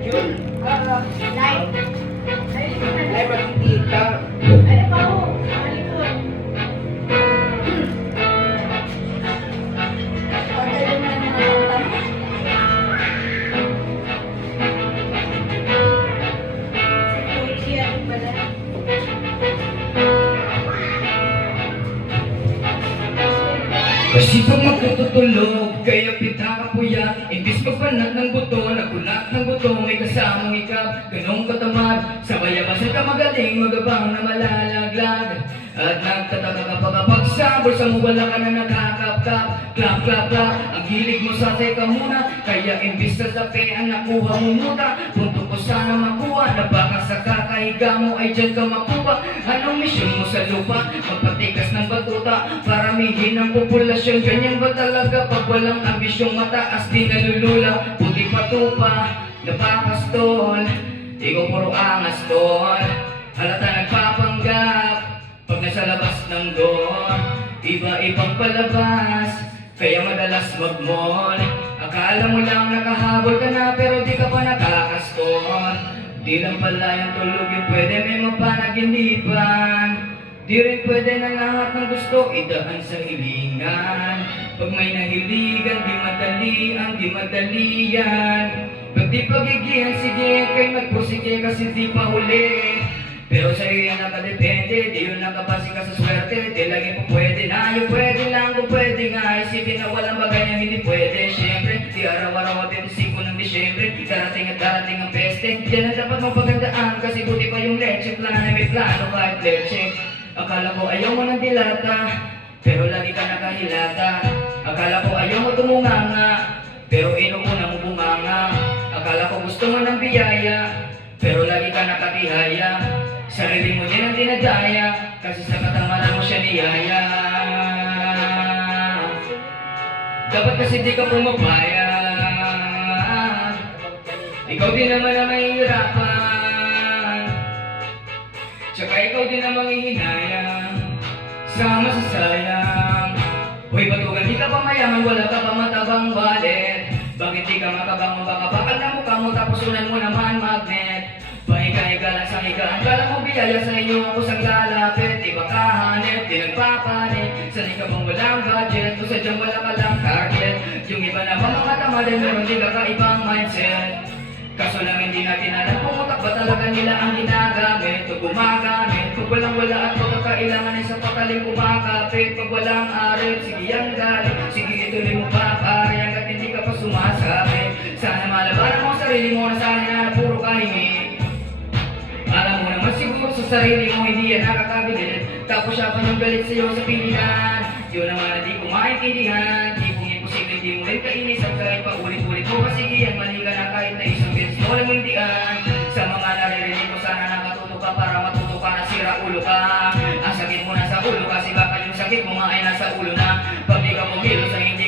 Yun. Live. Ay, magkikita. Ano pa ho? Malikot. Order mo na mga kanta mo. Poetry ako pala. Kasi pag magtutulog, kaya pita ka puyat. Imbis magpanat ng buto, nagulat ng buto, may kasamang ikap, ganong katamad. Sa bayabasan ka magaling, magabang na malalaglag. At nagtataka ka pagkapagsabol, sa mo wala ka na nakakap-kap. Clap, clap, clap, ang hilig mo sa teka muna. Kaya imbis na sapean, nakuha mo muta. Punto ko sana makuha, na baka sa kakahiga mo ay dyan ka makuha. Anong misyon mo sa lupa? Magpatikas ng batuta, paramihin ang populasyon. Ganyan ba talaga pag walang ambisyong mataas? Di nalulula, puti patupa, napapastol. Ikaw puro angas tol, halata nagpapanggap. Pag nasa labas ng door, iba-ibang palabas, kaya madalas mag-mall. Akala mo lang nakahabol ka na, pero di ka pa nakakascore. Di lang pala yung tulog yung pwede may mapanaginipan. Di rin pwede na lahat ng gusto idaan sa hilingan. Pag may nahiligan, di madali ang di madali yan. Pag di pagigihan, sige kay magpursige kasi di pa huli. Pero sa'yo yan nakadepende, di yun nakabase ka sa swerte. Di lagi po pwede na, yung pwede lang kung pwede nga. Isipin na walang bagay na hindi pwede. Siyempre, di araw-araw 25 ng Disyembre, darating at darating ang peste. Yan ang dapat mong pagandaan, kasi buti pa yung leche plan na may plano kahit leche. Akala ko ayaw mo ng dilata, pero lagi ka nakahilata. Akala ko ayaw mo tumunganga, pero inuuna mo bumanga. Akala ko gusto mo ng biyaya, pero lagi ka nakatihaya. Sarili mo din ang dinadaya, kasi sa katamaran mo siya niyaya. Dapat kasi di ka pumapayag, ikaw din naman ang mahihirapan. Tsaka ikaw din ang manghihinayang sa masasayang. Hoy batugan, di ka pa mayaman, wala ka pa matabang wallet. Bakit di ka makabangon, baka bakal na mukha mo, tapos unan mo naman magnet. Pahiga-higa lang sa higaan, kala mo biyaya sa inyo ako sang lalapit. Di ba kahanip, di nagpapanik, sanay ka bang walang budget, o sadyang wala ka lang target. Yung iba naman mga tamadin, meron di ka kaibang mindset. Kaso lang hindi natin alam kung utak ba talaga nila ang ginagamit o gumagamit. Pag walang wala at pagkakailangan ay sa pakaling kumakapit. Pag walang arit, sige yan galit, sige ituloy mo pa pare, hanggat hindi ka pa sumasabi. Sana malabanan mo ang sarili mo na sana na puro kahimik. Alam mo naman siguro sa sarili mo hindi yan nakakabilit, tapos siya pa yung galit sa'yo sa pilihan. Yun naman na di ko maintindihan, di kong imposible di mo rin kainis. At kahit pa ulit-ulit mo pasigihan, mali ka na kahit na isang beses mo lang hindian. Sa mga naririnig ko sana nakatuto ka para matuto ka na sira ulo ka. Ang sakit mo nasa ulo kasi baka yung sakit mo nga ay nasa ulo na.